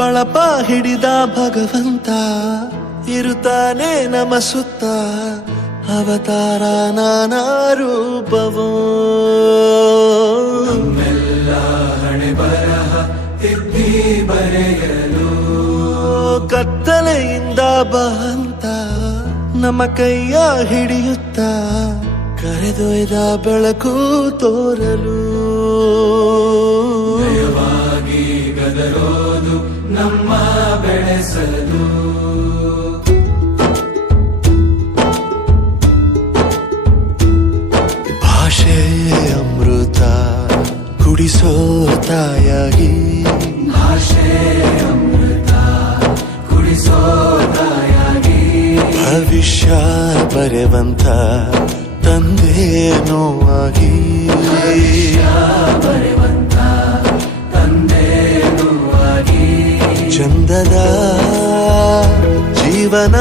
ಬಳಪ ಹಿಡಿದ ಭಗವಂತ ಇರುತ್ತಾನೆ ನಮ ಸುತ್ತ ಅವತಾರ ನಾನಾ ರೂಪವೋ ನಮ್ಮೆಲ್ಲ ಹಣೆ ಬರಹ ತಿದ್ದಿ ಬರೆಯಲು ಕತ್ತಲೆಯಿಂದ ಬಂತ ನಮ್ಮ ಕೈಯ ಹಿಡಿಯುತ್ತ ಕರೆದೊಯ್ದ ಬೆಳಕು ತೋರಲು ದಯವಾಗಿ ಗದರೋದು ನಮ್ಮ ಬೆಳೆಸಲು ಭಾಷೆ ಅಮೃತ ಕುಡಿಸೋ ತಾಯಾಗಿ ಭಾಷೆ ಅಮೃತ ಕುಡಿಸೋ ತಾಯಾಗಿ ಭವಿಷ್ಯ ಬರೆವಂತ ತಂದೇನೋ ಆಗಿ ಬರೆವಂತ ತಂದೇನೂ ಆಗಿ ಚಂದದ ಜೀವನ